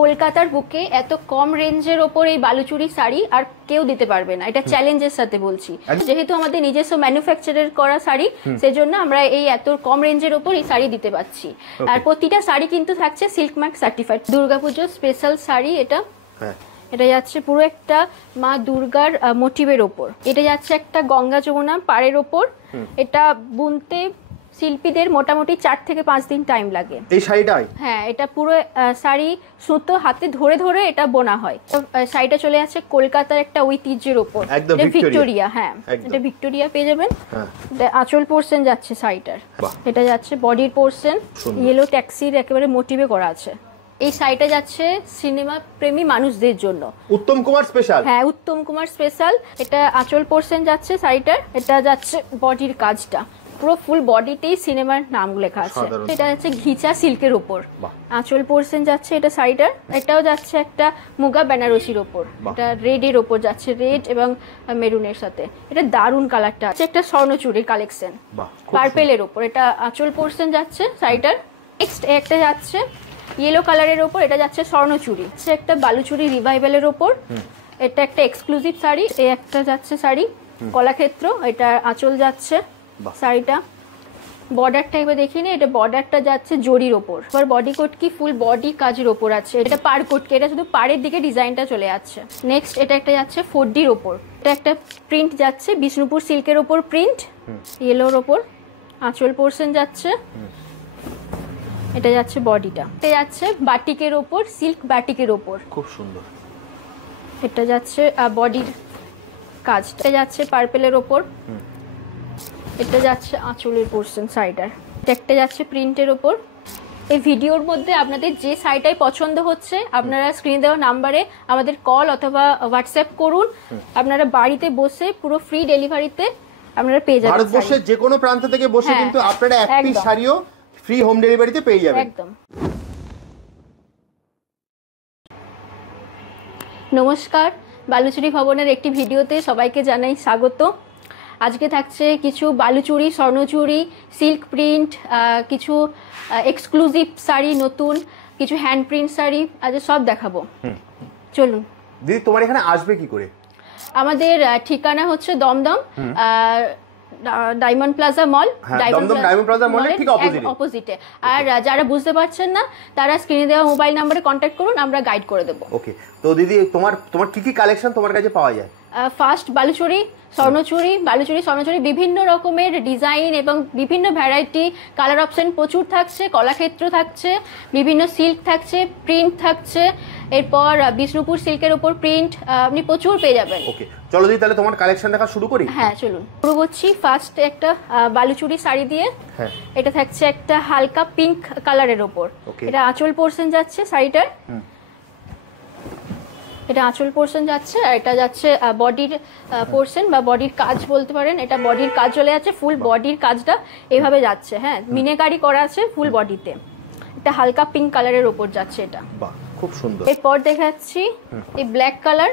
কলকাতার বুকে এত কম রেঞ্জের ওপর এই বালুচুরি শাড়ি আর কেউ দিতে পারবে না, এটা চ্যালেঞ্জের সাথে বলছি। যেহেতু আমাদের নিজস্ব ম্যানুফ্যাকচারের করা শাড়ি, সেজন্য আমরা এই এত কম রেঞ্জের ওপর এই শাড়ি দিতে পারছি। আর প্রতিটা শাড়ি কিন্তু থাকছে সিল্ক মার্ক সার্টিফাইড। দুর্গাপুজোর স্পেশাল শাড়ি এটা। এটা যাচ্ছে পুরো একটা মা দুর্গার মোটিভের ওপর। এটা যাচ্ছে একটা গঙ্গা যমুনা পাড়ের ওপর। এটা বুনতে শিল্পীদের মোটামুটি 4 থেকে 5 দিন টাইম লাগে এই শাড়িটাই। হ্যাঁ, এটা পুরো শাড়ি সুতো হাতে ধরে ধরে এটা বোনা হয়। শাড়িটা চলে যাচ্ছে কলকাতার একটা ঐতিহ্যের ওপর, এটা ভিক্টোরিয়া। হ্যাঁ, এটা ভিক্টোরিয়া পেয়ে যাবেন। এটা আঁচল পোর্শন যাচ্ছে শাড়িটার। এটা যাচ্ছে বডির পোর্শন, ইয়েলো ট্যাক্সির একেবারে মোটিভে করা আছে। এই শাড়িটা যাচ্ছে সিনেমা প্রেমী মানুষদের জন্য, উত্তম কুমার স্পেশাল। হ্যাঁ, উত্তম কুমার স্পেশাল। এটা আঁচল পোর্শন যাচ্ছে শাড়িটার। এটা যাচ্ছে বডির কাজটা, পুরো ফুল বডিতেই সিনেমার নাম লেখা আছে। এটা যাচ্ছে ঘিচা সিল্কের ওপর, আঁচল পোর্শন যাচ্ছে এটা শাড়িটার। এটাও যাচ্ছে একটা মুগা বেনারসির ওপর, এটা রেডের ওপর যাচ্ছে, রেড এবং মেরুনের সাথে। এটা দারুন কালারটা আছে। একটা স্বর্ণচুরির কালেকশন পার্পেলের ওপর, এটা আঁচল পোর্শন যাচ্ছে শাড়িটার। নেক্সট একটা যাচ্ছে ইয়েলো কালারের ওপর, এটা যাচ্ছে স্বর্ণচুরি। একটা বালুচুরি রিভাইভালের ওপর, এটা একটা এক্সক্লুসিভ শাড়ি। এই একটা যাচ্ছে শাড়ি কলাক্ষেত্র, এটা আঁচল যাচ্ছে শাড়িটা। বর্ডারটা এবার দেখিনি, এটা বর্ডারটা যাচ্ছে জরির ওপর। এবার বডি কোট কি ফুল বডি কাজের ওপর আছে। এটা পার কোট, এটা শুধু পাড়ের দিকে ডিজাইনটা চলে যাচ্ছে। নেক্সট এটা একটা যাচ্ছে 4Dর ওপর, এটা একটা প্রিন্ট যাচ্ছে বিষ্ণুপুর সিল্কের ওপর প্রিন্ট, ইয়েলোর ওপর আঁচল পোর্শন যাচ্ছে। এটা যাচ্ছে বডিটা। এটা যাচ্ছে বাটিকের ওপর, সিল্ক বাটিকের ওপর, খুব সুন্দর। এটা যাচ্ছে বডির কাজটা। এটা যাচ্ছে পার্পেলের ওপর, এটা যাচ্ছে আঁচলের পোর্শন শাড়িটার। একটা যাচ্ছে প্রিন্টের ওপর। এই ভিডিওর মধ্যে আপনাদের যে শাড়িটাই পছন্দ হচ্ছে, আপনারা স্ক্রিনে দেওয়া নাম্বারে আমাদের কল অথবা হোয়াটসঅ্যাপ করুন। আপনারা বাড়িতে বসে পুরো ফ্রি ডেলিভারিতে আপনারা পেয়ে যাবেন। ভারতবর্ষের যে কোনো প্রান্ত থেকে বসে কিন্তু আপনারা এক পিস শাড়িও ফ্রি হোম ডেলিভারিতে পেয়ে যাবেন। একদম। নমস্কার, বালুচুরি ভবনের একটি ভিডিওতে সবাইকে জানাই স্বাগত। আজকে থাকছে কিছু বালুচুরি, স্বর্ণচুরি, সিল্ক প্রিন্ট, কিছু এক্সক্লুসিভ শাড়ি, নতুন কিছু হ্যান্ড প্রিন্ট শাড়ি আজ সব দেখাবো। চলুন। দিদি, তোমার এখানে আসবে কি করে? আমাদের ঠিকানা হচ্ছে দমদম ডায়মন্ড প্লাজা মল, ডায়মন্ড প্লাজা মলের ঠিক অপোজিটে। আর যারা বুঝতে পারছেন না তারা স্ক্রিনে দেওয়া মোবাইল নম্বরে কন্ট্যাক্ট করুন, আমরা গাইড করে দেবো। ওকে, তো দিদি তোমার কি কি কালেকশন তোমার কাছে পাওয়া যায়? ফার্স্ট বালুচুরি, স্বর্ণচুরি, বালুচুরি স্বর্ণচুরি, বিভিন্ন রকমের ডিজাইন এবং বিভিন্ন ভ্যারাইটি কালার অপশন প্রচুর থাকছে। কলাক্ষেত্র থাকছে, বিভিন্ন সিল্ক থাকছে, প্রিন্ট থাকছে। এরপর বিষ্ণুপুর সিল্কের উপর প্রিন্ট আপনি প্রচুর পেয়ে যাবেন। ওকে, চলো দিদি তাহলে তোমার কালেকশন দেখা শুরু করি। হ্যাঁ চলুন, শুরু করছি ফার্স্ট একটা বালুচুরি শাড়ি দিয়ে। এটা থাকছে একটা হালকা পিঙ্ক কালারের উপর, এটা আঁচল পোর্শন যাচ্ছে শাড়িটার। এটা আঁচল পোর্শন যাচ্ছে, আর এটা যাচ্ছে বডির পোর্শন বা বডির কাজ বলতে পারেন। এটা বডির কাজ চলে যাচ্ছে, ফুল বডির কাজটা এভাবে যাচ্ছে। হ্যাঁ, মিনাকারি করা আছে ফুল বডিতে। এটা হালকা পিঙ্ক কালারের উপর যাচ্ছে, এটা খুব সুন্দর। এরপর দেখাচ্ছি এই ব্ল্যাক কালার।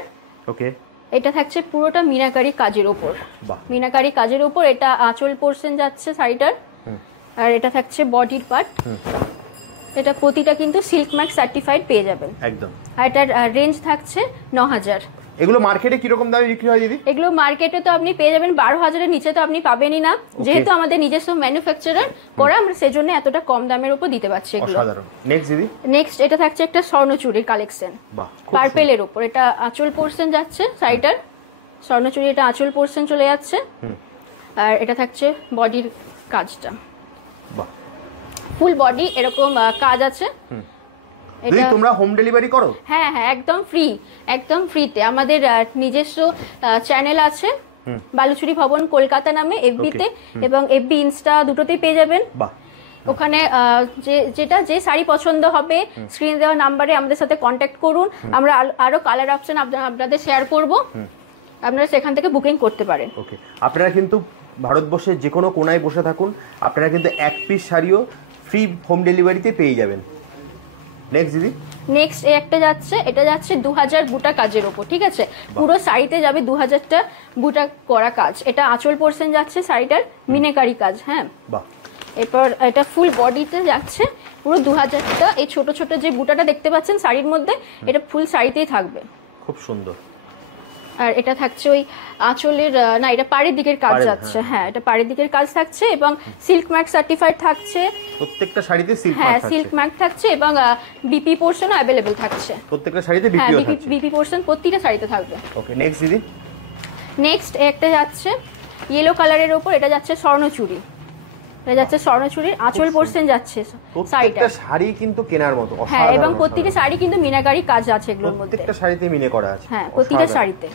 ওকে, এটা থাকছে পুরোটা মিনাকারি কাজের উপর, মিনাকারি কাজের উপর। এটা আঁচল পোর্শন যাচ্ছে শাড়িটার, আর এটা থাকছে বডির পার্ট। এটা প্রতিটা কিন্তু সিল্ক মার্ক সার্টিফাইড পেয়ে যাবেন একদম। আর এটার রেঞ্জ থাকছে 9000। এগুলো মার্কেটে কি রকম দামে বিক্রি হয় দিদি? এগুলো মার্কেটে তো আপনি পেয়ে যাবেন 12,000 এর নিচে তো আপনি পাবেনই না। যেহেতু আমাদের নিজস্ব ম্যানুফ্যাকচারার করা, আমরা সেজন্য এতটা কম দামের উপর দিতে পারছি এগুলো। অসাধারণ। নেক্সট দিদি। নেক্সট এটা থাকছে একটা স্বর্ণচুরির কালেকশন পার্পেলের উপর। এটা আঁচল পোর্শন যাচ্ছে শাড়িটার, স্বর্ণচুরি। এটা আঁচল পোর্শন চলে যাচ্ছে, আর এটা থাকছে বডির কাজটা। ফুল বডি এরকম কাজ আছে। এটা তোমরা হোম ডেলিভারি করো? হ্যাঁ হ্যাঁ, একদম ফ্রি, একদম ফ্রিতে। আমাদের নিজস্ব চ্যানেল আছে বালুচুরি ভবন কলকাতা নামে, এফবিতে এবং এফবি ইনস্টা দুটোতেই পেয়ে যাবেন। ওখানে যে শাড়ি পছন্দ হবে স্ক্রিনে দেওয়া নাম্বারে আমাদের সাথে কন্ট্যাক্ট করুন। আমরা আরো কালার অপশন আপনাদের শেয়ার করব, আপনারা সেখান থেকে বুকিং করতে পারেন। ওকে, আপনারা কিন্তু ভারতবর্ষের যে কোনো কোনায় বসে থাকুন, আপনারা কিন্তু এক পিস শাড়িও ফ্রি হোম ডেলিভারিতে পেয়ে যাবেন। নেক্সট দিদি। নেক্সট একটা যাচ্ছে, এটা যাচ্ছে 2000 বুটা কাজের উপর। ঠিক আছে, পুরো শাড়িতে যাবে 2000টা বুটা করা কাজ। এটা আঁচল পোর্শন যাচ্ছে শাড়িটার, মিনাকারি কাজ। হ্যাঁ, এরপর এটা ফুল বডিতে যাচ্ছে পুরো 2000টা। এই ছোট ছোট যে বুটাটা দেখতে পাচ্ছেন শাড়ির মধ্যে, এটা ফুল শাড়িতেই থাকবে, খুব সুন্দর। আর এটা থাকছে ওই আঁচলের, না এটা পাড়ের দিকের কাজ যাচ্ছে, হ্যাঁ এটা পাড়ের দিকের কাজ থাকছে এবং সিল্ক মার্ক সার্টিফাইড থাকছে প্রত্যেকটা শাড়িতে, সিল্ক মার্ক হ্যাঁ থাকছে, সিল্ক মার্ক থাকছে এবং বিপি পোরশনও अवेलेबल থাকছে প্রত্যেকটা শাড়িতে। হ্যাঁ বিপিও থাকছে, বিপি পোরশন প্রত্যেকটা শাড়িতে থাকবে। ওকে নেক্সট দিদি। নেক্সট একটা যাচ্ছে ইয়েলো কালারের উপর, এটা যাচ্ছে স্বর্ণচুড়ি, এটা যাচ্ছে স্বর্ণচুড়ির আঁচল পোরশন যাচ্ছে শাড়িটা। প্রত্যেকটা শাড়ি কিন্তু কেনার মতো, হ্যাঁ এবং প্রত্যেকটা শাড়ি কিন্তু মিনাকারি কাজ আছে এগুলোর মধ্যে, প্রত্যেকটা শাড়িতে মিনে করা আছে, হ্যাঁ প্রত্যেকটা শাড়িতে।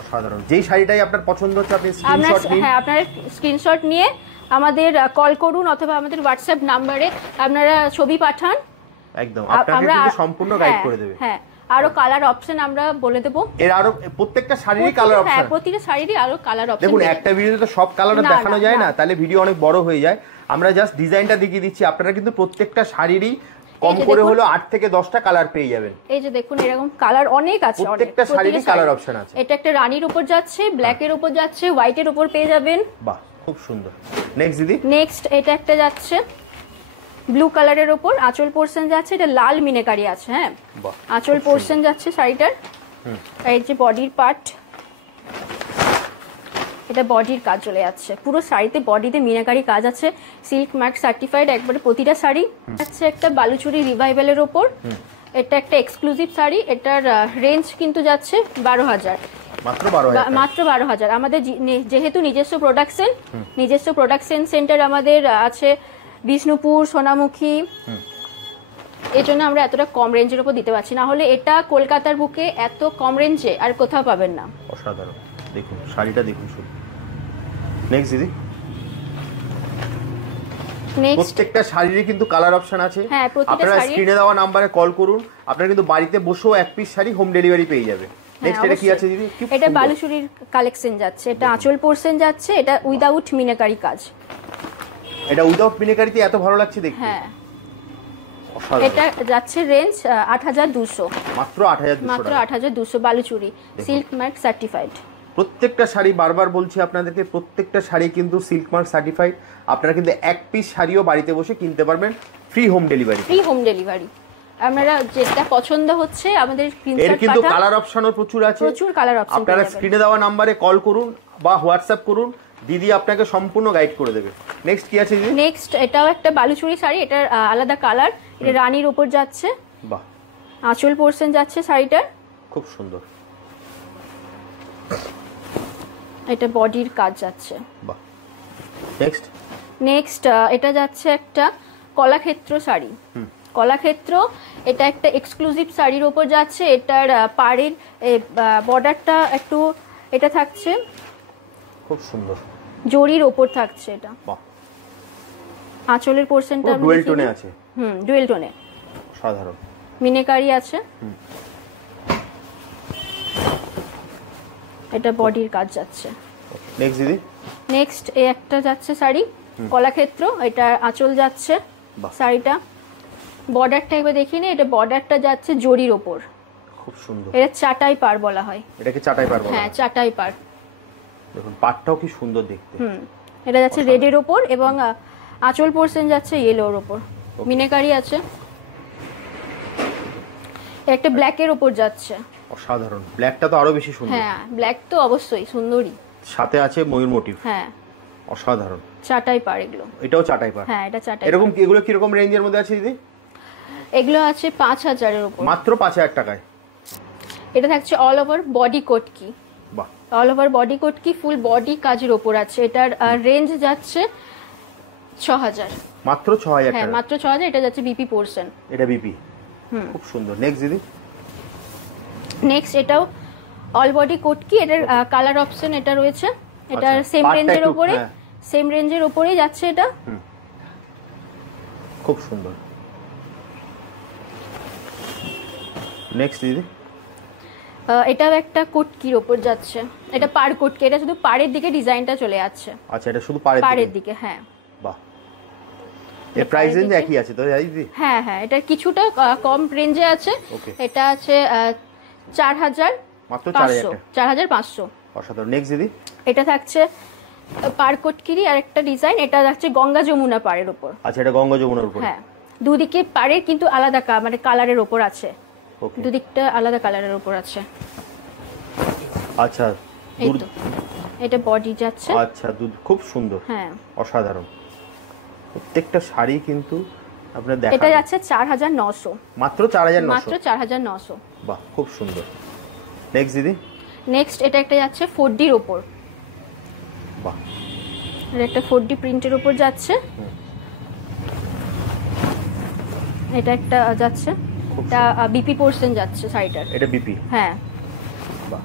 অসাধারণ। যেই শাড়িটাই আপনার পছন্দ হচ্ছে আপনি স্ক্রিনশট নিন, হ্যাঁ আপনারা স্ক্রিনশট নিয়ে আমাদের কল করুন অথবা আমাদের হোয়াটসঅ্যাপ নম্বরে আপনারা ছবি পাঠান, একদম আপনাকে কিন্তু সম্পূর্ণ গাইড করে দেবে। হ্যাঁ আরো কালার অপশন আমরা বলে দেব, এর আরো প্রত্যেকটা শাড়িরই কালার অপশন, হ্যাঁ প্রত্যেকটা শাড়িরই আরো কালার অপশন। দেখুন একটা ভিডিওতে তো সব কালার দেখানো যায় না, তাহলে ভিডিও অনেক বড় হয়ে যায়। আমরা জাস্ট ডিজাইনটা দেখিয়ে দিচ্ছি, আপনারা কিন্তু প্রত্যেকটা শাড়িরই কম করে হলো 8 থেকে 10টা কালার পেয়ে যাবেন। এই যে দেখুন এরকম কালার অনেক আছে, প্রত্যেকটা শাড়িরই কালার অপশন আছে। এটা একটা রানীর উপর যাচ্ছে, ব্ল্যাকের উপর যাচ্ছে, হোয়াইটের উপর পেয়ে যাবেন। বাহ খুব সুন্দর। নেক্সট দিদি। নেক্সট এটা একটা যাচ্ছে ব্লু কালারের উপর, আঁচল পোরশন যাচ্ছে, এটা লাল মিনাকারি আছে, হ্যাঁ আঁচল পোরশন যাচ্ছে শাড়িটার। এই যে বডির পার্ট, এটা বডির কাজ চলে যাচ্ছে পুরো শাড়িতে, বডিতে মিনাকারি কাজ আছে, সিল্ক মার্ক সার্টিফাইড একবারে প্রতিটা শাড়ি। আছে একটা বালুচুরি রিভাইভালের ওপর, এটা একটা এক্সক্লুসিভ শাড়ি, এটার রেঞ্জ কিন্তু যাচ্ছে 12,000, মাত্র 12,000। আমাদের যেহেতু নিজস্ব প্রোডাকশন সেন্টার আমাদের আছে বিষ্ণুপুর, সোনামুখী, এই জন্য আমরা এতটা কম রেঞ্জের উপর দিতে পারছি, না হলে এটা কলকাতার বুকে এত কম রেঞ্জে আর কোথাও পাবেন না। অসাধারণ, দেখুন শাড়িটা দেখুন শুধু। নেক্সট দিদি। প্রত্যেকটা শাড়িরই কিন্তু কালার অপশন আছে, হ্যাঁ আপনারা স্ক্রিনে দেওয়া নম্বরে কল করুন, আপনারা কিন্তু বাড়িতে বসেও এক পিস শাড়ি হোম ডেলিভারি পেয়ে যাবে। নেক্সট এটা কি আছে দিদি? এটা বালুচুরির কালেকশন যাচ্ছে, এটা আঁচল পোরশন যাচ্ছে, এটা উইদাউট মিনাকারি কাজ, এটা উইদাউট মিনাকারিতে এত ভালো লাগছে দেখতে। হ্যাঁ এটা যাচ্ছে রেঞ্জ 8,200, মাত্র 8,200 বালুচুরি সিল্ক মার্ক সার্টিফাইড। প্রত্যেকটা শাড়ি বারবার বলছি আপনাদেরকে, প্রত্যেকটা শাড়ি কিন্তু সিল্ক মার্ক সার্টিফাইড। আপনারা কিন্তু এক পিস শাড়িও বাড়িতে বসে কিনতে পারবেন, ফ্রি হোম ডেলিভারি। আপনারা যেটা পছন্দ হচ্ছে আমাদের এর কিন্তু কালার অপশনও প্রচুর আছে, প্রচুর কালার অপশন। আপনারা স্ক্রিনে দেওয়া নম্বরে কল করুন বা হোয়াটসঅ্যাপ করুন, দিদি আপনাকে সম্পূর্ণ গাইড করে দেবে। নেক্সট কি আছে দিদি? নেক্সট এটাও একটা বালুচুরি শাড়ি, এটার আলাদা কালার, এটা রানীর উপর যাচ্ছে, বাহ আঁচল পোরশন যাচ্ছে শাড়িটার, খুব সুন্দর। এটা বডির কাজ যাচ্ছে, বাহ। নেক্সট এটা যাচ্ছে একটা কলাক্ষেত্র শাড়ি, কলাক্ষেত্র, এটা একটা এক্সক্লুসিভ শাড়ির উপর যাচ্ছে, এটার পাড়ের বর্ডারটা একটু এটা থাকছে খুব সুন্দর, জরির উপর থাকছে, এটা বাহ। আঁচলের পোরশনটা ডুয়েল টোনে আছে, ডুয়েল টোনে, সাধারণ মিনাকারি আছে, এটা বডির কাজ যাচ্ছে। নেক্সট দিদি। নেক্সট এই একটা যাচ্ছে শাড়ি কলাক্ষেত্র, এটা আঁচল যাচ্ছে শাড়িটা, বর্ডারটা একবার দেখিয়ে নিই, এটা বর্ডারটা যাচ্ছে জরির ওপর, খুব সুন্দর, এটা চাটাই পাড় বলা হয়, এটাকে চাটাই পাড় বলা হয়, হ্যাঁ চাটাই পাড়। দেখুন পাড়টাও কি সুন্দর দেখতে। এটা যাচ্ছে রেডের ওপর এবং আঁচল পোরশন যাচ্ছে ইয়েলোর ওপর, মিনাকারি আছে, একটা ব্ল্যাকের ওপর যাচ্ছে, অসাধারণ। ব্ল্যাকটা তো আরো বেশি সুন্দর, হ্যাঁ ব্ল্যাক তো অবশ্যই সুন্দরই, সাথে আছে ময়ূর মোটিভ, হ্যাঁ অসাধারণ। চাটাই পাড় এগুলো, এটাও চাটাই পাড়, হ্যাঁ এটা চাটাই। এরকম এগুলো কি রকম রেঞ্জের মধ্যে আছে দিদি? এগুলো আছে 5,000 এর উপর, মাত্র 5,000 টাকায়। এটা থাকছে অল ওভার বডি কোটকি, বাহ, অল ওভার বডি কোটকি ফুল বডি কাজের উপর আছে, এটার রেঞ্জ যাচ্ছে 6,000, মাত্র 6,000 হ্যাঁ টাকা, মাত্র 6,000। এটা যাচ্ছে বিপি পোরশন, এটা বিপি, খুব সুন্দর। নেক্সট দিদি। নেক্সট এটাও অল বডি কোটকি, এটার কালার অপশন এটা রয়েছে, এটার সেম রেঞ্জের উপরে, সেম রেঞ্জের উপরেই যাচ্ছে এটা, খুব সুন্দর। নেক্সট দিদি। এটাও একটা কোটকির উপর যাচ্ছে, এটা পাড় কোটকি, এটা শুধু পাড়ের দিকে ডিজাইনটা চলে যাচ্ছে, আচ্ছা এটা শুধু পাড়ের দিকে, হ্যাঁ বাহ। এর প্রাইস রেঞ্জ একই আছে তো দিদি? হ্যাঁ হ্যাঁ, এটা কিছুটা কম রেঞ্জে আছে, এটা আছে 4,000, মাত্র 4,500। অসাধারণ। নেক্সট দিদি। এটা থাকছে পারকটকিরি আর একটা ডিজাইন, এটা যাচ্ছে গঙ্গা যমুনা পাড়ের উপর। আচ্ছা, এটা গঙ্গা যমুনার উপর। হ্যাঁ, দুদিকে পাড়ের কিন্তু আলাদা মানে কালারের উপর আছে। ওকে, দুদিকটা আলাদা কালারের উপর আছে। আচ্ছা, এই তো এটা বডি যাচ্ছে। আচ্ছা, খুব সুন্দর। হ্যাঁ, অসাধারণ। প্রত্যেকটা শাড়ি কিন্তু আপনারা দেখেন। এটা যাচ্ছে 4900, মাত্র 4900, মাত্র 4900। বাহ, খুব সুন্দর। নেক্সট দিদি। নেক্সট এটা একটা যাচ্ছে 4D এর উপর। বাহ, এটা একটা 4D প্রিন্টের উপর যাচ্ছে। এটা একটা যাচ্ছে, এটা বিপি পোর্শন যাচ্ছে শাড়িটার। এটা বিপি। হ্যাঁ, বাহ,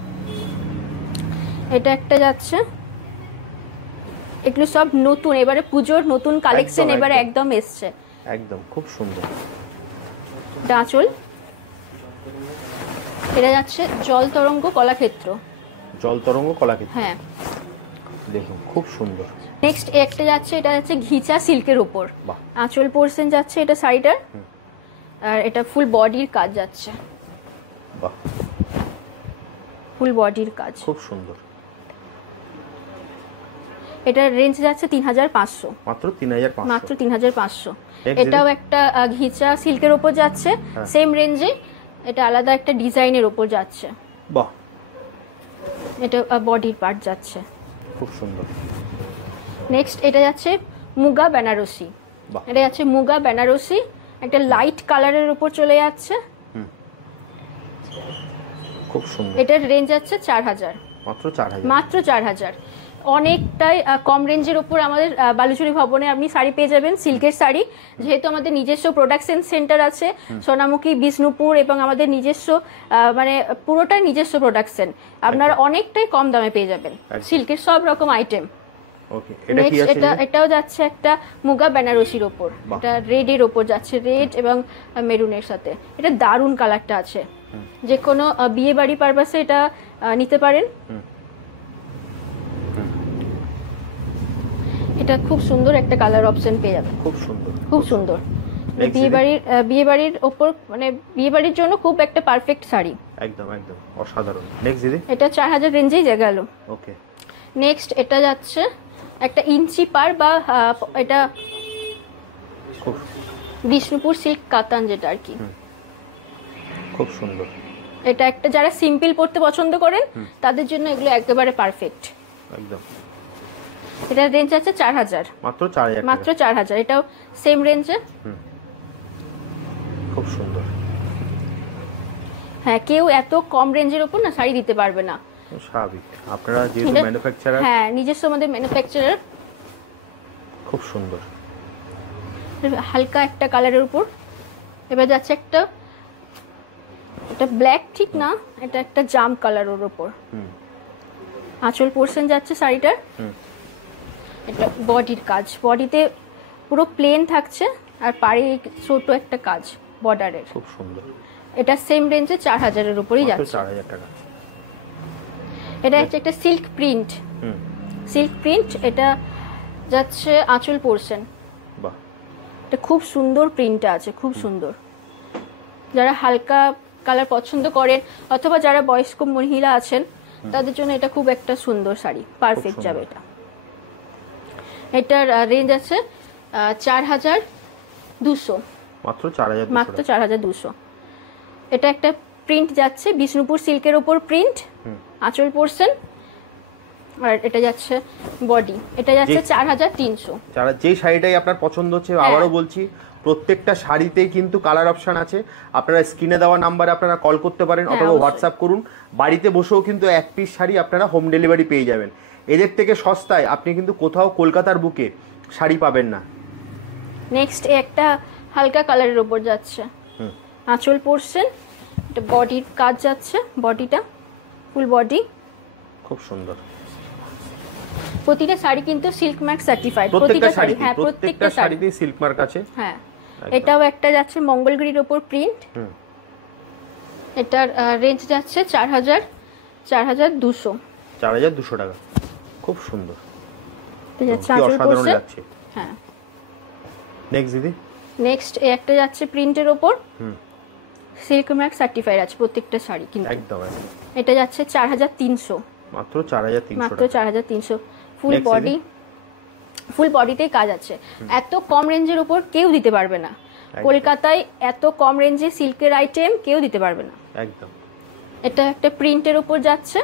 এটা একটা যাচ্ছে। এগুলো সব নতুন, এবারে পুজোর নতুন কালেকশন এবারে একদম এসছে। একদম খুব সুন্দর। ডাঁচল, এটা যাচ্ছে জল তরঙ্গ কলাক্ষেত্র। জল তরঙ্গ কলাক্ষেত্র, হ্যাঁ, দেখুন খুব সুন্দর। নেক্সট একটা যাচ্ছে, এটা যাচ্ছে ঘিচা সিল্কের উপর। বাহ, আঁচল পোর্শন যাচ্ছে এটা শাড়িটার। আর এটা ফুল বডির কাজ যাচ্ছে। বাহ, ফুল বডির কাজ খুব সুন্দর। এটার রেঞ্জ যাচ্ছে 3500, মাত্র 3500, মাত্র 3500। এটাও একটা ঘিচা সিল্কের উপর যাচ্ছে, সেম রেঞ্জে। এটা আলাদা একটা ডিজাইনের উপর যাচ্ছে। বাহ, এটা বডির পার্ট যাচ্ছে, খুব সুন্দর। নেক্সট এটা যাচ্ছে মুগা বেনারসি। বাহ, এটা যাচ্ছে মুগা বেনারসি, একটা লাইট কালারের উপর চলে যাচ্ছে। খুব সুন্দর। এটার রেঞ্জ যাচ্ছে 4000, মাত্র 4000, মাত্র 4000। অনেকটাই কম রেঞ্জের উপর আমাদের বালুচুরি ভবনে আপনি শাড়ি পেয়ে যাবেন, সিল্কের শাড়ি। যেহেতু আমাদের নিজস্ব প্রোডাকশন সেন্টার আছে সোনামুখী, বিষ্ণুপুর, এবং আমাদের নিজস্ব মানে পুরোটাই নিজস্ব প্রোডাকশন, আপনারা অনেকটাই কম দামে পেয়ে যাবেন সিল্কের সব রকম আইটেম। ওকে, এটা কি আছে? এটাও যাচ্ছে একটা মুগা বেনারসির উপর। এটা রেড এর উপর যাচ্ছে, রেড এবং মেরুনের সাথে। এটা দারুন কালারটা আছে, যে কোনো বিয়ে বাড়ি পারপাসে এটা নিতে পারেন। এটা খুব সুন্দর একটা কালার অপশন পেয়ে যাবেন, খুব সুন্দর, খুব সুন্দর। বিয়ে বাড়ির ওপর, মানে বিয়ে বাড়ির জন্য খুব একটা পারফেক্ট শাড়ি। একদম একদম অসাধারণ। নেক্সট দিদি। এটা 4000 রেঞ্জেই গেল। ওকে, নেক্সট এটা যাচ্ছে একটা ইঞ্চি পার বা এটা খুব বিষ্ণুপুর সিল্ক কাতান, যেটা আর কি। খুব সুন্দর। এটা একটা যারা সিম্পল পরতে পছন্দ করেন তাদের জন্য এগুলো একেবারে পারফেক্ট। একদম। এটা রেঞ্জ আছে 4000, মাত্র 4000, মাত্র 4000। এটাও সেম রেঞ্জে। খুব সুন্দর। হ্যাঁ, কেউ এত কম রেঞ্জের উপর না শাড়ি দিতে পারবে না, স্বাভাবিক। আপনারা যেহেতু ম্যানুফ্যাকচারার। হ্যাঁ, নিজস্ব আমাদের ম্যানুফ্যাকচারার। খুব সুন্দর। হালকা একটা কালারের উপর। এবার যাচ্ছে একটা, এটা ব্ল্যাক ঠিক না, এটা একটা জাম কালারের উপর। আঁচল পোর্শন যাচ্ছে শাড়িটার। এটা বডির কাজ, বডিতে পুরো প্লেন থাকছে, আর পাড়ে ছোট একটা কাজ বর্ডারের। খুব সুন্দর। এটা সেম রেঞ্জে 4000 উপরেই যাচ্ছে। 4000 টাকা। এটা হচ্ছে একটা সিল্ক প্রিন্ট। সিল্ক প্রিন্ট, এটা যাচ্ছে আঁচল পোর্শন। বাহ, এটা খুব সুন্দর প্রিন্টটা আছে, খুব সুন্দর। যারা হালকা কালার পছন্দ করেন, অথবা যারা বয়স্ক মহিলা আছেন, তাদের জন্য এটা খুব একটা সুন্দর শাড়ি, পারফেক্ট যাবে এটা। এটার রেঞ্জ আছে 4200, মাত্র 4200, মাত্র 4200। এটা একটা প্রিন্ট যাচ্ছে বিষ্ণুপুর সিল্কের উপর প্রিন্ট, আঁচল পোর্শন। আর এটা যাচ্ছে বডি, এটা যাচ্ছে 4300। যারা যে শাড়িটাই আপনার পছন্দ হচ্ছে, আবারও বলছি প্রত্যেকটা শাড়িতেই কিন্তু কালার অপশন আছে। আপনারা স্ক্রিনে দেওয়া নাম্বারে আপনারা কল করতে পারেন, অথবা হোয়াটসঅ্যাপ করুন। বাড়িতে বসেও কিন্তু এক পিস শাড়ি আপনারা হোম ডেলিভারি পেয়ে যাবেন। এদের থেকে সস্তায় আপনি কিন্তু কোথাও কলকাতার বুকে শাড়ি পাবেন না। নেক্সট একটা হালকা কালারের উপর যাচ্ছে, আঁচল পোর্শন। এটা বডির কাজ যাচ্ছে, বডিটা ফুল বডি, খুব সুন্দর। প্রতিটা শাড়ি কিন্তু সিল্ক মার্ক সার্টিফাইড, প্রত্যেকটা শাড়ি। হ্যাঁ, প্রত্যেকটা শাড়িতেই সিল্ক মার্ক আছে। হ্যাঁ, এটাও একটা যাচ্ছে মঙ্গলগিরির উপর প্রিন্ট। এটার রেঞ্জ যাচ্ছে 4200, 4200 টাকা। খুব সুন্দর, যাচ্ছে আঁচল অসাধারণ লাগছে। হ্যাঁ, নেক্সট দিদি। নেক্সট একটা যাচ্ছে প্রিন্টের উপর, সিল্ক মার্ক সার্টিফাইড আছে প্রত্যেকটা শাড়ি কিন্তু। একদম। এটা যাচ্ছে 4300, মাত্র 4300, মাত্র 4300। ফুল বডি, ফুল বডিতেই কাজ আছে। এত কম রেঞ্জের উপর কেউ দিতে পারবে না, কলকাতায় এত কম রেঞ্জে সিল্কের আইটেম কেউ দিতে পারবে না একদম। এটা একটা প্রিন্টের উপর যাচ্ছে,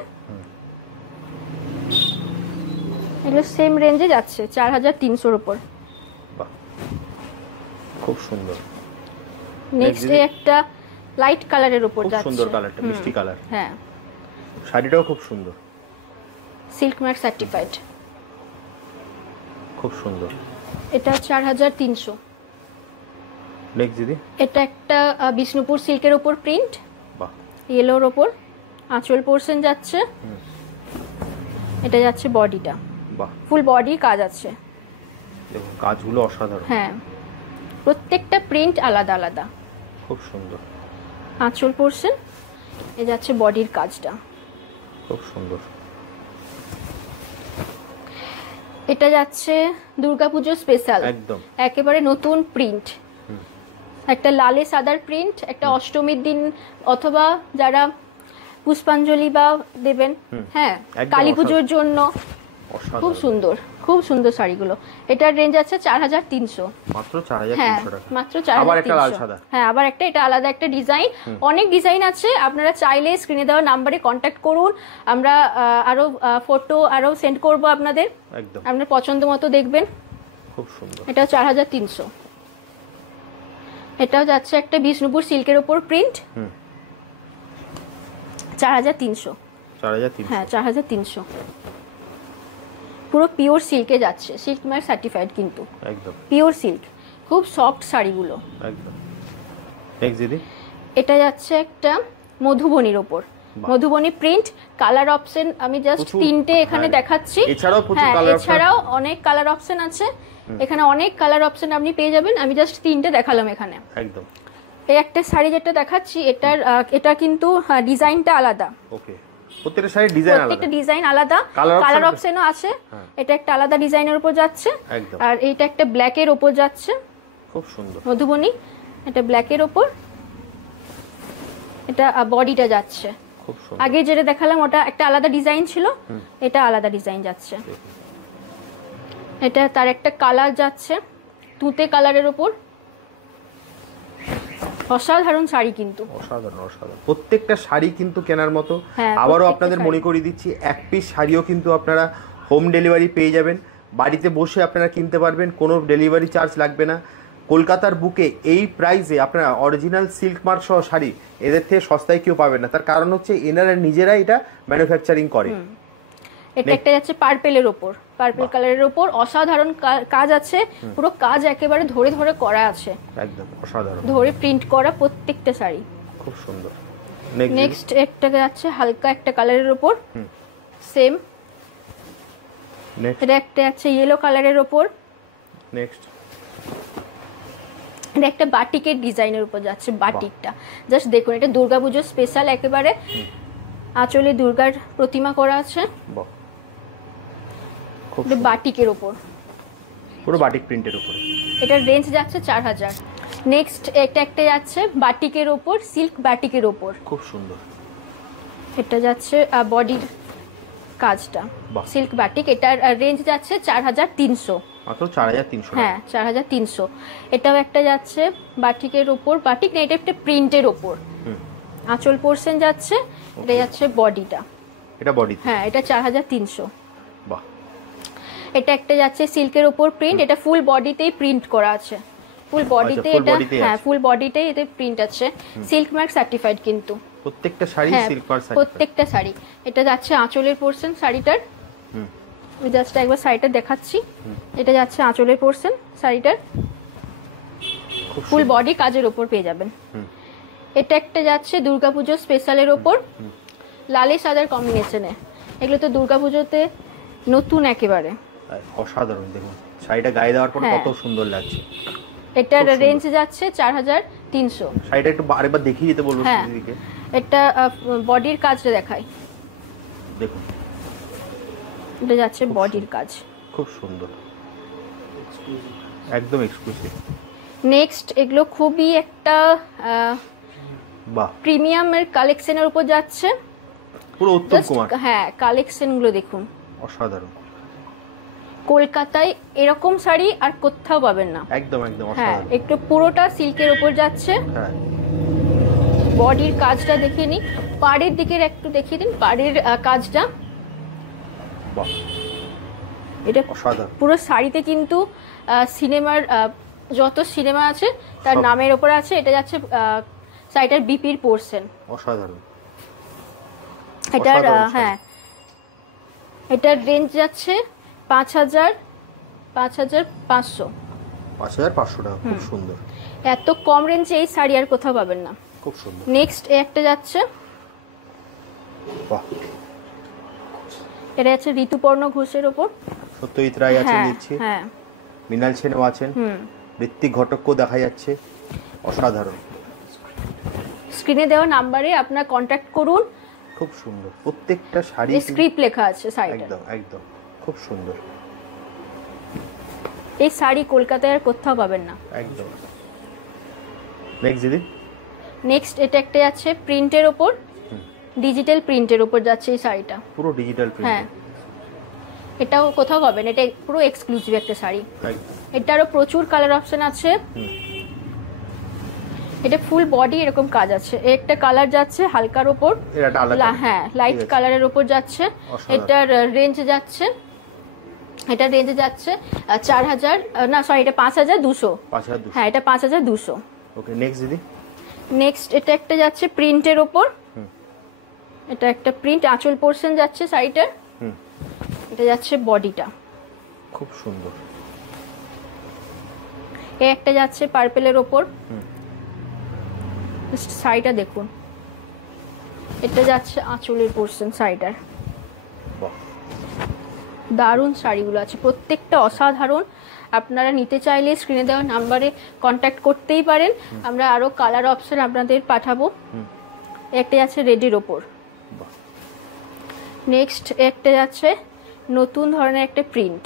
এগুলো সেম রেঞ্জে যাচ্ছে 4300 উপর। খুব সুন্দর। নেক্সট একটা লাইট কালারের উপর যাচ্ছে, সুন্দর কালারটা, মিষ্টি কালার। হ্যাঁ, শাড়িটাও খুব সুন্দর, সিল্ক মার্ক সার্টিফাইড, খুব সুন্দর। এটা 4300। নেক্সট দিদি, এটা একটা বিষ্ণুপুর সিল্কের উপর প্রিন্ট, বাহ, ইয়েলোর উপর আঁচল পোর্শন যাচ্ছে, এটা যাচ্ছে বডিটা, বাহ, ফুল বডি কাজ আছে। দেখুন কাজগুলো অসাধারণ। হ্যাঁ, প্রত্যেকটা প্রিন্ট আলাদা আলাদা, খুব সুন্দর। আঁচল পোর্শন, এ যাচ্ছে বডির কাজটা, খুব সুন্দর। এটা যাচ্ছে দুর্গাপুজো স্পেশাল, একদম একেবারে নতুন প্রিন্ট, একটা লালে সাদার প্রিন্ট, একটা অষ্টমীর দিন অথবা যারা পুষ্পাঞ্জলি বা দেবেন, হ্যাঁ কালী পুজোর জন্য, খুব সুন্দর, খুব সুন্দর শাড়িগুলো। এটার রেঞ্জ আছে 4300, মাত্র 4300 টাকা, মাত্র আবার একটা লাল 4300। সাদা, হ্যাঁ, আবার একটা, এটা আলাদা একটা ডিজাইন, অনেক ডিজাইন আছে, আপনারা চাইলে স্ক্রিনে দেওয়া নাম্বারে কন্ট্যাক্ট করুন, আমরা আরো ফটো আরো সেন্ড করব আপনাদের, একদম আপনার পছন্দ মতো দেখবেন। খুব সুন্দর। এটাও 4300। এটাও যাচ্ছে একটা বিষ্ণুপুর সিল্কের উপর প্রিন্ট, 4300। 4300, হ্যাঁ 4300, পুরো পিওর সিল্কে যাচ্ছে, সিল্ক মার্ক সার্টিফাইড কিন্তু, একদম পিওর সিল্ক, খুব সফট শাড়িগুলো। একদম। নেক্সট দিদি, এটা যাচ্ছে একটা মধুবনীর ওপর, মধুবনী প্রিন্ট, কালার অপশন আমি জাস্ট তিনটে এখানে দেখাচ্ছি, এছাড়াও প্রচুর কালার অপশন, এছাড়াও অনেক কালার অপশন আছে এখানে, অনেক কালার অপশন আপনি পেয়ে যাবেন, আমি জাস্ট তিনটে দেখালাম এখানে। একদম। এই একটা শাড়ি যেটা দেখাচ্ছি, এটা কিন্তু ডিজাইনটা আলাদা, ওকে, প্রত্যেকটা শাড়ির ডিজাইন আলাদা, প্রত্যেকটা ডিজাইন আলাদা, কালার অপশনও আছে। এটা একটা আলাদা ডিজাইনের উপর যাচ্ছে, একদম। আর এইটা একটা ব্ল্যাকের উপর যাচ্ছে, খুব সুন্দর মধুবনী, এটা ব্ল্যাকের উপর, এটা বডিটা যাচ্ছে। খুব সুন্দর। আগে যেটা দেখালাম ওটা একটা আলাদা ডিজাইন ছিল, এটা আলাদা ডিজাইন যাচ্ছে। এটা তার একটা কালার যাচ্ছে তুতে কালারের উপর, অসাধারণ শাড়ি কিন্তু, অসাধারণ অসাধারণ। প্রত্যেকটা শাড়ি কিন্তু কেনার মতো। হ্যাঁ, আবারও আপনাদের মনে করিয়ে দিচ্ছি, এক পিস শাড়িও কিন্তু আপনারা হোম ডেলিভারি পেয়ে যাবেন, বাড়িতে বসে আপনারা কিনতে পারবেন, কোনো ডেলিভারি চার্জ লাগবে না। কলকাতার বুকে এই প্রাইসে আপনারা অরিজিনাল সিল্ক মার্ক সহ শাড়ি এদের থেকে সস্তায় কেউ পাবেন না, তার কারণ হচ্ছে এনারা নিজেরা এটা ম্যানুফ্যাকচারিং করে। এটা একটা যাচ্ছে পার্পেলের উপর, পার্পেল কালারের উপর অসাধারণ কাজ আছে, পুরো কাজ একেবারে ধরে ধরে করা আছে, একদম অসাধারণ, ধরে প্রিন্ট করা প্রত্যেকটা শাড়ি, খুব সুন্দর। নেক্সট একটা যাচ্ছে হালকা একটা কালারের উপর, সেম, এটা একটা আছে ইয়েলো কালারের উপর, নেক্সট এটা একটা বাটিকের ডিজাইনের উপর যাচ্ছে, বাটিকটা জাস্ট দেখুন, এটা দুর্গাপুজোর স্পেশাল, একেবারে আঁচলে দুর্গার প্রতিমা করা আছে, খুব বাটিকের উপর, পুরো বাটিক প্রিন্টের উপর। এটার রেঞ্জ যাচ্ছে 4000। নেক্সট এটা একটা যাচ্ছে বাটিকের উপর, সিল্ক বাটিকের উপর, খুব সুন্দর। এটা যাচ্ছে বডির কাজটা, সিল্ক বাটিক, এটার রেঞ্জ যাচ্ছে 4300, মাত্র 4300। হ্যাঁ 4300। এটাও একটা যাচ্ছে বাটিকের উপর, বাটিক না, এটা একটা প্রিন্টের উপর, আঁচল পোর্শন যাচ্ছে, এটা যাচ্ছে বডিটা, এটা বডি, হ্যাঁ এটা 4300। বাহ। এটা একটা যাচ্ছে সিল্কের উপর প্রিন্ট, এটা ফুল বডিতেই প্রিন্ট করা আছে, ফুল বডিতে, এটা হ্যাঁ ফুল বডিতেই এতে প্রিন্ট আছে, সিল্ক মার্ক সার্টিফাইড কিন্তু প্রত্যেকটা শাড়ি সিল্ক মার্ক সার্টিফাইড, প্রত্যেকটা শাড়ি। এটা যাচ্ছে আঁচলের পোর্শন শাড়িটার, জাস্ট একবার শাড়িটা দেখাচ্ছি, এটা যাচ্ছে আঁচলের পোর্শন শাড়িটার, ফুল বডি কাজের উপর পেয়ে যাবেন। এটা একটা যাচ্ছে দুর্গাপুজো স্পেশালের উপর, লালে সাদার কম্বিনেশনে, এগুলো তো দুর্গাপুজোতে নতুন একেবারে, অসাধারণ। দেখুন শাড়িটা গায়ে দেওয়ার পর কত সুন্দর লাগছে। এটার রেঞ্জ যাচ্ছে 4300। শাড়িটা একটু আরেকবার দেখিয়ে দিতে বলবো দিদিকে, এটা বডির কাজটা দেখাই, দেখুন এটা যাচ্ছে বডির কাজ, খুব সুন্দর, একদম এক্সক্লুসিভ। নেক্সট এগুলো খুবই একটা বাহ, প্রিমিয়ামের কালেকশনের উপর যাচ্ছে, পুরো উত্তম কুমার, হ্যাঁ কালেকশন গুলো দেখুন অসাধারণ। কলকাতায় এরকম শাড়ি আর কোথাও পাবেন না। একদম একদম হ্যাঁ, অসাধারণ। একটু পুরোটা সিল্কের উপর যাচ্ছে। হ্যাঁ, বডির কাজটা দেখে নিন, পাড়ের দিকের একটু দেখিয়ে দিন পাড়ের কাজটা। বাহ, এটা অসাধারণ। পুরো শাড়িতে কিন্তু সিনেমার যত সিনেমা আছে তার সব। নামের ওপর আছে। এটা যাচ্ছে শাড়িটার বিপির পোর্শন। অসাধারণ। এটার অসাধারণ শাড়ি। হ্যাঁ, এটার রেঞ্জ যাচ্ছে 5,500। 5,500 টাকা, খুব সুন্দর। এত কম রেঞ্জে এই শাড়ি আর কোথাও পাবেন না। খুব সুন্দর। নেক্সট একটা যাচ্ছে, বাহ, এটা যাচ্ছে ঋতুপর্ণ ঘোষের ওপর। সত্যজিৎ রায় আছেন হ্যাঁ দেখছি, হ্যাঁ, মৃণাল সেনও আছেন, ঋত্বিক ঘটককেও দেখা যাচ্ছে। অসাধারণ। স্ক্রিনে দেওয়া নাম্বারে আপনার কন্ট্যাক্ট করুন। খুব সুন্দর প্রত্যেকটা শাড়ি। স্ক্রিপ্ট লেখা আছে শাড়িটা। একদম একদম খুব সুন্দর। এই শাড়ি কলকাতায় আর কোথাও পাবেন না। একদম। নেক্সট দিদি। নেক্সট এটা একটা যাচ্ছে প্রিন্টের ওপর, ডিজিটাল প্রিন্টের ওপর যাচ্ছে এই শাড়িটা। পুরো ডিজিটাল হ্যাঁ, প্রিন্ট। এটাও কোথাও পাবেন, এটা পুরো এক্সক্লুসিভ একটা শাড়ি। একদম। এটারও প্রচুর কালার অপশন আছে। এটা ফুল বডি এরকম কাজ আছে। একটা কালার যাচ্ছে হালকার ওপর, এটা আলাদা। হ্যাঁ লাইট ঠিক আছে। কালারের ওপর যাচ্ছে। অসাধারণ। এটার রেঞ্জ যাচ্ছে, এটা রেঞ্জে যাচ্ছে 4,000, না সরি এটা 5,200। 5,200। হ্যাঁ, এটা 5,200। ওকে, নেক্সট দিদি। নেক্সট এটা একটা যাচ্ছে প্রিন্টের ওপর। এটা একটা প্রিন্ট, আঁচল পোর্শন যাচ্ছে শাড়িটার। এটা যাচ্ছে বডিটা। খুব সুন্দর। এ একটা যাচ্ছে পার্পেলের ওপর। শাড়িটা দেখুন, এটা যাচ্ছে আঁচলের পোর্শন শাড়িটার। বাহ, দারুণ শাড়িগুলো আছে, প্রত্যেকটা অসাধারণ। আপনারা নিতে চাইলে স্ক্রিনে দেওয়া নাম্বারে কন্ট্যাক্ট করতেই পারেন। আমরা আরো কালার অপশন আপনাদের পাঠাবো। একটা যাচ্ছে রেডির ওপর। বাহ, নেক্সট একটা যাচ্ছে নতুন ধরনের একটা প্রিন্ট,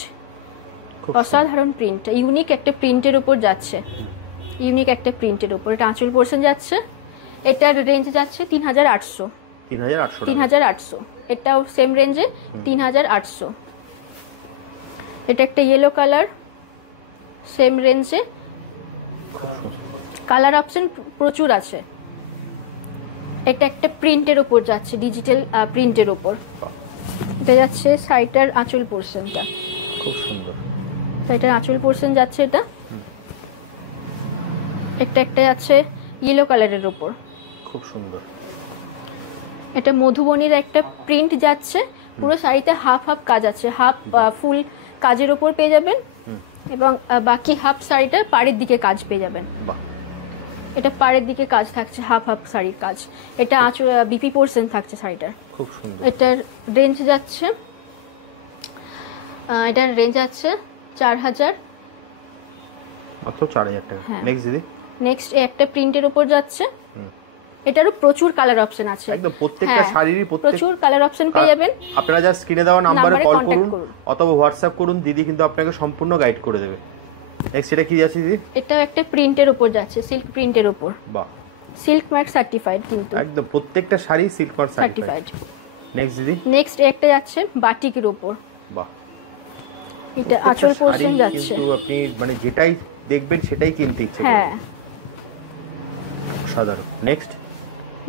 খুব অসাধারণ প্রিন্ট, ইউনিক একটা প্রিন্টের উপর যাচ্ছে। ইউনিক একটা প্রিন্টের উপর এটা আঁচল পোর্শন যাচ্ছে। এটার রেঞ্জ যাচ্ছে 3,800। 3,800 টাকা। 3,800। এটাও সেম রেঞ্জে 3,800। এটা একটা ইয়েলো কালার, সেম রেঞ্জে। খুব সুন্দর। কালার অপশন প্রচুর আছে। এটা একটা প্রিন্টের উপর যাচ্ছে, ডিজিটাল প্রিন্টের উপর। এটা যাচ্ছে শাড়িটার আঁচল পোর্শনটা। খুব সুন্দর। শাড়িটার আঁচল পোর্শন যাচ্ছে এটা। একটা একটা যাচ্ছে ইয়েলো কালারের উপর। খুব সুন্দর। এটা মধুবনীর একটা প্রিন্ট যাচ্ছে। পুরো শাড়িতে হাফ হাফ কাজ আছে, হাফ ফুল কাজের উপর পেয়ে যাবেন এবং বাকি হাফ শাড়িটা পাড়ের দিকে কাজ পেয়ে যাবেন। বাহ, এটা পাড়ের দিকে কাজ থাকছে, হাফ হাফ শাড়ির কাজ। এটা আঁচল বিপি পোর্শন থাকছে শাড়িটার। খুব সুন্দর। এটার রেঞ্জ যাচ্ছে, এটার রেঞ্জ যাচ্ছে 4,000। মাত্র 4,000 টাকা। হ্যাঁ। নেক্সট দিদি। নেক্সট একটা প্রিন্টের উপর যাচ্ছে। এটারও প্রচুর কালার অপশন আছে। একদম প্রত্যেকটা হ্যাঁ, শাড়িরই প্রচুর কালার অপশন পেয়ে যাবেন। আপনারা যা স্ক্রিনে দেওয়া নাম্বারে নাম্বারে কল contact করুন করুন। অথবা হোয়াটসঅ্যাপ করুন, দিদি কিন্তু আপনাকে সম্পূর্ণ গাইড করে দেবে। নেক্সট এটা কি যাচ্ছে দিদি? এটাও একটা প্রিন্টের উপর যাচ্ছে, সিল্ক প্রিন্টের উপর। বাহ, সিল্ক মার্ক সার্টিফাইড কিন্তু, একদম প্রত্যেকটা sari silk mark certified. Certified. Next দিদি। নেক্সট একটা যাচ্ছে বাটিকের উপর। বাহ, এটা আঁচল পোর্শন শাড়ি যাচ্ছে। কিন্তু আপনি মানে যেটাই দেখবেন সেটাই কিনতে ইচ্ছে করবে। হ্যাঁ। সাধারণ। নেক্সট।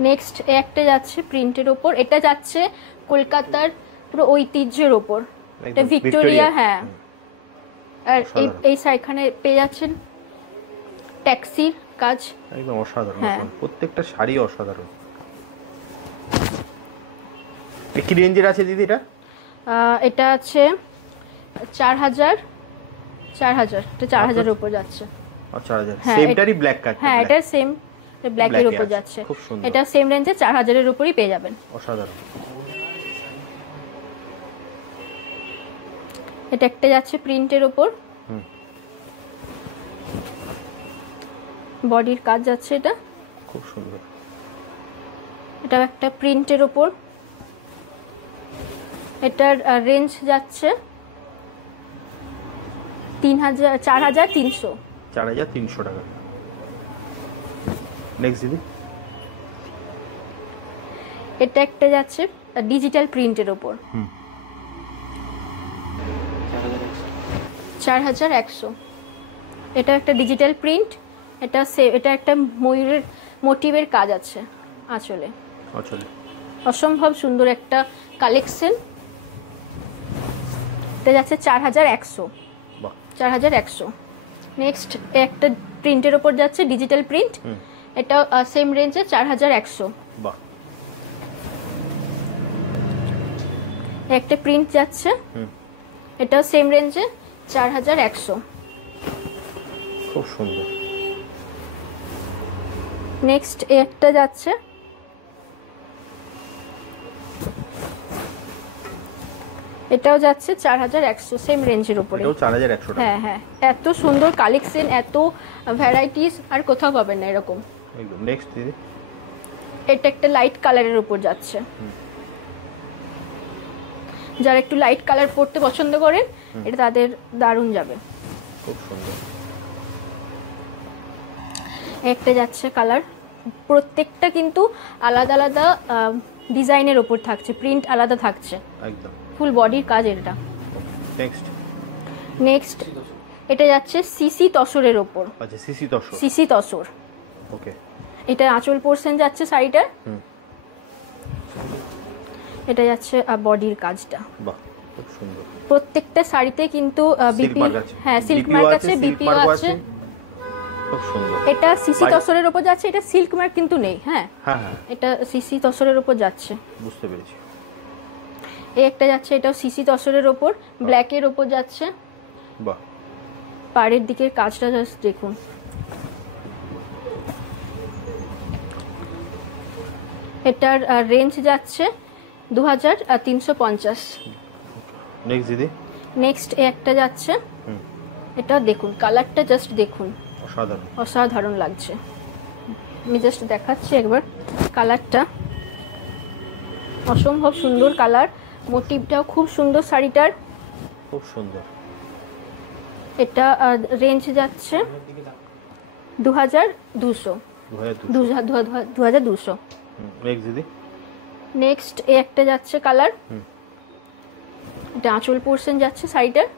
নেক্সট একটা যাচ্ছে প্রিন্টের উপর। এটা যাচ্ছে কলকাতার পুরো ঐতিহ্যের উপর। এটা একদম ভিক্টোরিয়া। হ্যাঁ, আর অসাধারণ। এই এখানে পেয়ে যাচ্ছেন ট্যাক্সির কাজ। একদম অসাধারণ। হ্যাঁ। অসাধারণ। প্রত্যেকটা শাড়ি অসাধারণ। কি রেঞ্জের আছে দিদি এটা? এটা আছে 4,000। 4,000, এটা 4,000 উপর যাচ্ছে। আচ্ছা, হ্যাঁ, সেমটারই ব্ল্যাক কাট। হ্যাঁ, এটা সেম ব্ল্যাকের Black-এ উপর আছে। যাচ্ছে। খুব সুন্দর। এটা সেম রেঞ্জে 4,000-এর উপরই পেয়ে যাবেন। অসাধারণ। এটা একটা যাচ্ছে প্রিন্টের উপর, বডির কাজ যাচ্ছে এটা। খুব সুন্দর। এটা একটা প্রিন্টের উপর। এটার রেঞ্জ যাচ্ছে 4,300। 4,300 টাকা। নেক্সট দিদি। এটা একটা যাচ্ছে ডিজিটাল প্রিন্টের উপর। 4100। এটা একটা ডিজিটাল প্রিন্ট, এটা একটা ময়ূরের মোটিভের কাজ আছে আঁচলে। অসম্ভব সুন্দর একটা কালেকশন। এটা যাচ্ছে 4100। 4100। নেক্সট একটা প্রিন্টের ওপর যাচ্ছে ডিজিটাল প্রিন্ট, এটা সেম রেঞ্জে 4100। একটা প্রিন্ট যাচ্ছে, এটা সেম রেঞ্জে 4100। খুব সুন্দর। নেক্সট একটা যাচ্ছে, এটাও যাচ্ছে 4100, সেম রেঞ্জের উপরে। এটাও 4100 টাকা। হ্যাঁ হ্যাঁ, এত সুন্দর কালেকশন, এত ভ্যারাইটিস আর কোথাও পাবেন না এরকম। একদম। নেক্সট দিদি, এটা একটা লাইট কালারের উপর যাচ্ছে। যারা একটু লাইট কালার পরতে পছন্দ করেন, এটা তাদের দারুণ যাবে। খুব সুন্দর। একটা যাচ্ছে কালার, প্রত্যেকটা কিন্তু আলাদা আলাদা ডিজাইনের উপর থাকছে, প্রিন্ট আলাদা থাকছে একদম। ফুল বডির কাজ এটা। নেক্সট এটা যাচ্ছে সিসি তসরের উপর। আচ্ছা, সিসি তসর। সিসি তসর। ওকে। এটা আঁচল পোরশন যাচ্ছে শাড়িটার। এটা যাচ্ছে বডির কাজটা। বাহ, খুব সুন্দর। প্রত্যেকটা শাড়িতে কিন্তু বিপি, হ্যাঁ সিল্ক মার্ক আছে, বিপিও আছে। খুব সুন্দর। এটা সিসি তসরের উপর যাচ্ছে, এটা সিল্ক মার্ক কিন্তু নেই। হ্যাঁ হ্যাঁ হ্যাঁ, এটা সিসি তসরের উপর যাচ্ছে। বুঝতে পেরেছি। এই একটা যাচ্ছে, এটাও সিসি তসরের উপর ব্ল্যাকের উপর যাচ্ছে। বাহ, পাড়ের দিকের কাজটা জাস্ট দেখুন। এটার রেঞ্জ যাচ্ছে 2350। নেক্সট দিদি। নেক্সট একটা যাচ্ছে, এটা দেখুন কালারটা জাস্ট দেখুন, অসাধারণ অসাধারণ লাগছে। আমি জাস্ট দেখাচ্ছি একবার কালারটা, অসম্ভব সুন্দর কালার। মোটিভটাও খুব সুন্দর শাড়িটার, খুব সুন্দর। এটা রেঞ্জ যাচ্ছে 2200। 2200। নেক্সট দিদি। নেক্সট একটা যাচ্ছে কালার, এটা আঁচল পোরশন যাচ্ছে শাড়িটার।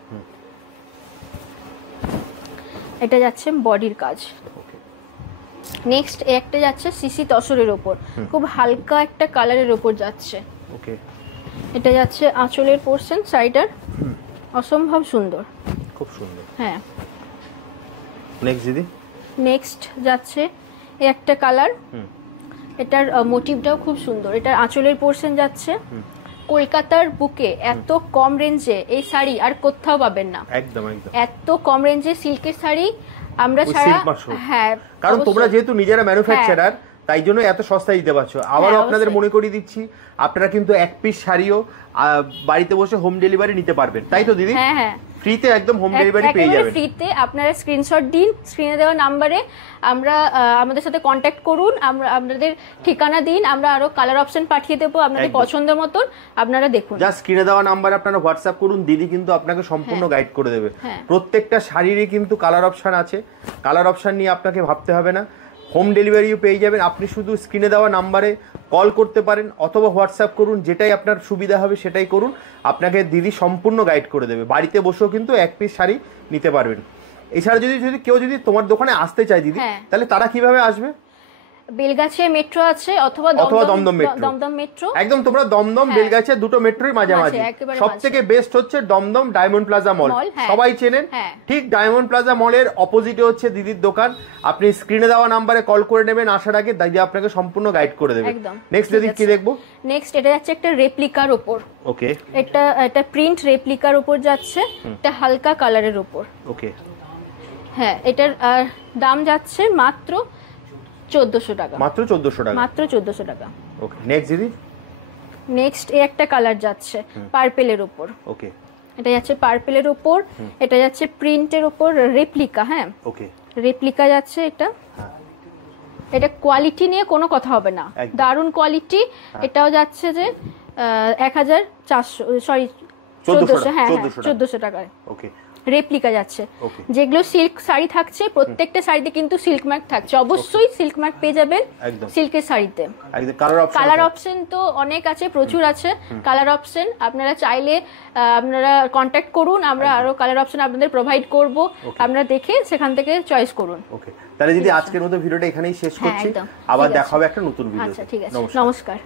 এটা যাচ্ছে বডির কাজ। নেক্সট একটা যাচ্ছে সিসি তসরের উপর, খুব হালকা একটা কালারের উপর যাচ্ছে। ওকে। এটা যাচ্ছে আঁচলের পোরশন শাড়িটার, অসম্ভব সুন্দর, খুব সুন্দর। হ্যাঁ। নেক্সট দিদি। নেক্সট যাচ্ছে একটা কালার, এটার মোটিভটাও খুব সুন্দর। এটার আঁচলের পোরশন যাচ্ছে। কলকাতার বুকে এত কম রেঞ্জে এই শাড়ি আর কোথাও পাবেন না। একদম একদম। এত কম রেঞ্জে সিল্কের শাড়ি আমরা ছাড়া, হ্যাঁ কারণ তোমরা যেহেতু নিজেরা ম্যানুফ্যাকচারার, তাই জন্য এত সস্তায় দিতে পারছো। আবারও আপনাদের মনে করিয়ে দিচ্ছি, আপনারা কিন্তু এক পিস শাড়িও বাড়িতে বসে হোম ডেলিভারি নিতে পারবেন, তাই তো দিদি? হ্যাঁ হ্যাঁ, ফ্রিতে একদম হোম ডেলিভারি পেয়ে যাবেন। ফ্রিতে আপনারা স্ক্রিনশট দিন, স্ক্রিনে দেওয়া নাম্বারে আমাদের সাথে কন্ট্যাক্ট করুন, আমরা আপনাদের ঠিকানা দিন, আমরা আরো কালার অপশন পাঠিয়ে দেবো আপনাদের পছন্দের মতন, আপনারা দেখুন। জাস্ট স্ক্রিনে দেওয়া নাম্বারে আপনারা হোয়াটসঅ্যাপ করুন, দিদি কিন্তু আপনাকে সম্পূর্ণ গাইড করে দেবে। প্রত্যেকটা শাড়িরই কিন্তু কালার অপশন আছে, কালার অপশন নিয়ে আপনাকে ভাবতে হবে না। হোম ডেলিভারিও পেয়ে যাবেন। আপনি শুধু স্ক্রিনে দেওয়া নাম্বারে কল করতে পারেন অথবা হোয়াটসঅ্যাপ করুন, যেটাই আপনার সুবিধা হবে সেটাই করুন, আপনাকে দিদি সম্পূর্ণ গাইড করে দেবে। বাড়িতে বসেও কিন্তু এক পিস শাড়ি নিতে পারবেন। এছাড়া যদি কেউ তোমার দোকানে আসতে চায় দিদি, তাহলে তারা কিভাবে আসবে? বেলগাছিয়া মেট্রো আছে অথবা দমদম মেট্রো। একদম, তোমরা দমদম বেলগাছিয়া দুটো মেট্রোর মাঝামাঝি। সবথেকে বেস্ট হচ্ছে দমদম ডায়মন্ড প্লাজা মল, সবাই চেনেন। ঠিক ডায়মন্ড প্লাজা মলের অপোজিটে হচ্ছে দিদির দোকান। আপনি স্ক্রিনে দেওয়া নাম্বারে কল করে নেবেন, আসার আগে দিদি আপনাকে সম্পূর্ণ গাইড করে দেবে। নেক্সট দিদি কি দেখবো? নেক্সট এটা যাচ্ছে একটা রেপ্লিকার উপর। ওকে। এটা প্রিন্ট রেপ্লিকার উপর যাচ্ছে, এটা হালকা কালারের উপর। ওকে। হ্যাঁ, এটার দাম যাচ্ছে মাত্র 1400 টাকা। মাত্র 1400 টাকা। মাত্র 1400 টাকা। ওকে। নেক্সট দিদি। নেক্সট একটা কালার যাচ্ছে পার্পেলের উপর। ওকে। এটা যাচ্ছে পার্পেলের উপর, এটা যাচ্ছে প্রিন্টের উপর রেপ্লিকা। হ্যাঁ, ওকে, রেপ্লিকা যাচ্ছে এটা। এটা কোয়ালিটি নিয়ে কোনো কথা হবে না, দারুণ কোয়ালিটি। এটাও যাচ্ছে যে 1400, সরি 1400, হ্যাঁ 1400 টাকায়। ওকে। রেপ্লিকা যাচ্ছে। Okay. যেগুলো সিল্ক শাড়ি থাকছে প্রত্যেকটা শাড়িতে কিন্তু সিল্ক মার্ক থাকছে, অবশ্যই সিল্ক মার্ক পেয়ে যাবেন সিল্কের শাড়িতে। কালার অপশন তো অনেক আছে, প্রচুর আছে কালার অপশন। আপনারা চাইলে আপনারা কন্ট্যাক্ট করুন, আমরা আরো কালার অপশন আপনাদের প্রোভাইড করব, আপনারা দেখে সেখান থেকে চয়েস করুন। ওকে, তাহলে যদি আজকের মতো ভিডিওটা এখানেই শেষ করছি, আবার দেখা হবে একটা নতুন ভিডিওতে। আচ্ছা ঠিক আছে, নমস্কার।